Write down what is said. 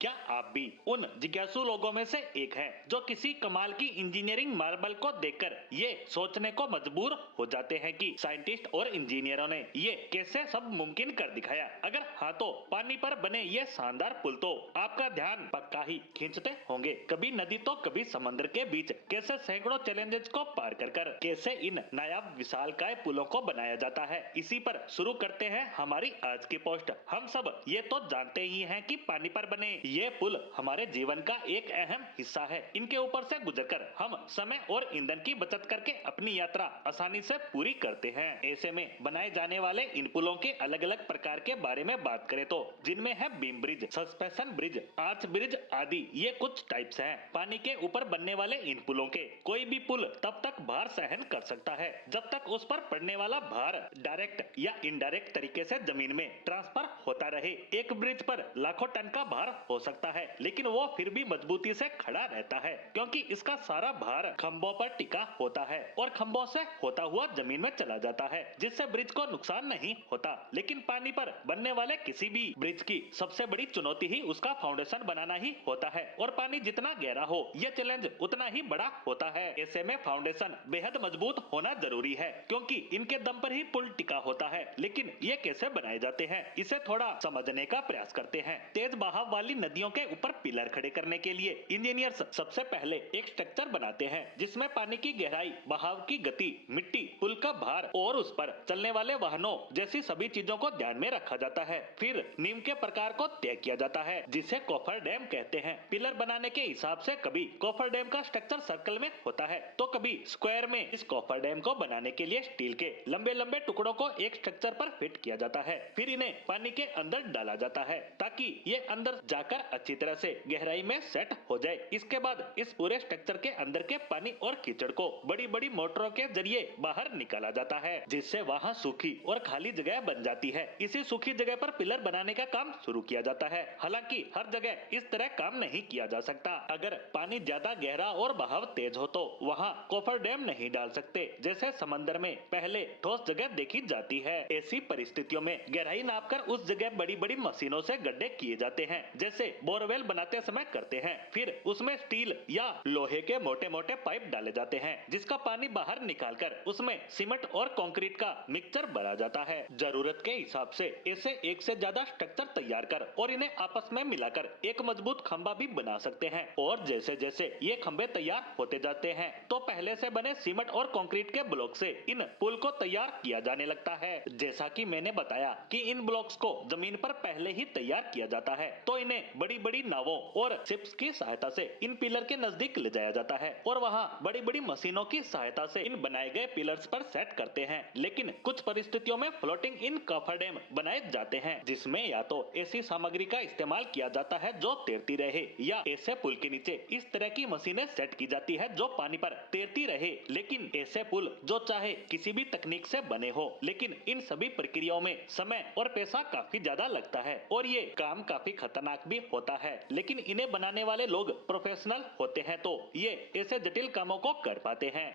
क्या आप भी उन जिज्ञासु लोगों में से एक हैं जो किसी कमाल की इंजीनियरिंग मार्बल को देखकर ये सोचने को मजबूर हो जाते हैं कि साइंटिस्ट और इंजीनियरों ने ये कैसे सब मुमकिन कर दिखाया? अगर हाँ तो पानी पर बने ये शानदार पुल तो आपका ध्यान पक्का ही खींचते होंगे। कभी नदी तो कभी समंदर के बीच कैसे सैकड़ों चैलेंजेस को पार कर कैसे इन नायाब विशालकाय पुलों को बनाया जाता है, इसी पर शुरू करते हैं हमारी आज की पोस्ट। हम सब ये तो जानते ही हैं कि पानी पर बने ये पुल हमारे जीवन का एक अहम हिस्सा है। इनके ऊपर से गुजरकर हम समय और ईंधन की बचत करके अपनी यात्रा आसानी से पूरी करते हैं। ऐसे में बनाए जाने वाले इन पुलों के अलग अलग प्रकार के बारे में बात करें तो जिनमें है beam bridge, suspension bridge, arch bridge आदि, ये कुछ टाइप्स हैं। पानी के ऊपर बनने वाले इन पुलों के कोई भी पुल तब तक भार सहन कर सकता है जब तक उस पर पड़ने वाला भार डायरेक्ट या इनडायरेक्ट तरीके से जमीन में ट्रांसफर होता रहे। एक ब्रिज पर लाखों टन का भार हो सकता है लेकिन वो फिर भी मजबूती से खड़ा रहता है क्योंकि इसका सारा भार खंभों पर टिका होता है और खंभों से होता हुआ जमीन में चला जाता है जिससे ब्रिज को नुकसान नहीं होता। लेकिन पानी पर बनने वाले किसी भी ब्रिज की सबसे बड़ी चुनौती ही उसका फाउंडेशन बनाना ही होता है और पानी जितना गहरा हो यह चैलेंज उतना ही बड़ा होता है। ऐसे में फाउंडेशन बेहद मजबूत होना जरूरी है क्योंकि इनके दम पर ही पुल टिका होता है। लेकिन ये कैसे बनाए जाते हैं इसे थोड़ा समझने का प्रयास करते हैं। तेज बहाव वाली नदियों के ऊपर पिलर खड़े करने के लिए इंजीनियर्स सबसे पहले एक स्ट्रक्चर बनाते हैं जिसमें पानी की गहराई, बहाव की गति, मिट्टी, पुल का भार और उस पर चलने वाले वाहनों जैसी सभी चीजों को ध्यान में रखा जाता है। फिर नींव के प्रकार को तय किया जाता है जिसे कोफर डैम कहते हैं। पिलर बनाने के हिसाब से कभी कोफर डैम का स्ट्रक्चर सर्कल में होता है तो कभी स्क्वायर में। इस कोफर डैम को बनाने के लिए स्टील के लंबे लंबे टुकड़ों को एक स्ट्रक्चर पर फिट किया जाता है। फिर इन्हें पानी के अंदर डाला जाता है ताकि ये अंदर जाकर अच्छी तरह से गहराई में सेट हो जाए। इसके बाद इस पूरे स्ट्रक्चर के अंदर के पानी और कीचड़ को बड़ी बड़ी मोटरों के जरिए बाहर निकाला जाता है जिससे वहाँ सूखी और खाली जगह बन जाती है। इसी सूखी जगह पर पिलर बनाने का काम शुरू किया जाता है। हालांकि हर जगह इस तरह काम नहीं किया जा सकता। अगर पानी ज्यादा गहरा और बहाव तेज हो तो वहाँ कोफर डैम नहीं डाल सकते। जैसे समंदर में पहले ठोस जगह देखी जाती है। ऐसी परिस्थितियों में गहराई नापकर उस जगह बड़ी बड़ी मशीनों से गड्ढे किए जाते हैं जैसे बोरवेल बनाते समय करते हैं। फिर उसमें स्टील या लोहे के मोटे मोटे पाइप डाले जाते हैं जिसका पानी बाहर निकालकर उसमें सीमेंट और कंक्रीट का मिक्सचर भरा जाता है। जरूरत के हिसाब से ऐसे एक से ज्यादा स्ट्रक्चर तैयार कर और इन्हें आपस में मिलाकर एक मजबूत खंभा भी बना सकते हैं। और जैसे जैसे ये खंभे तैयार होते जाते हैं तो पहले से बने सीमेंट और कंक्रीट के ब्लॉक से इन पुल को तैयार किया जाने लगता है। जैसा कि मैंने बताया कि इन ब्लॉक्स को जमीन पर पहले ही तैयार किया जाता है तो इन्हें बड़ी बड़ी नावों और शिप्स की सहायता से इन पिलर के नजदीक ले जाया जाता है और वहाँ बड़ी बड़ी मशीनों की सहायता से इन बनाए गए पिलर्स पर सेट करते हैं। लेकिन कुछ परिस्थितियों में फ्लोटिंग इन कफर डैम बनाए जाते हैं जिसमें या तो ऐसी सामग्री का इस्तेमाल किया जाता है जो तैरती रहे या ऐसे पुल के नीचे इस तरह की मशीनें सेट की जाती है जो पानी पर तैरती रहे। लेकिन ऐसे पुल जो चाहे किसी भी तकनीक से बने हो लेकिन इन सभी प्रक्रियाओं में समय और पैसा काफी ज्यादा लगता है और ये काम काफी खतरनाक भी होता है। लेकिन इन्हें बनाने वाले लोग प्रोफेशनल होते हैं तो ये ऐसे जटिल कामों को कर पाते हैं।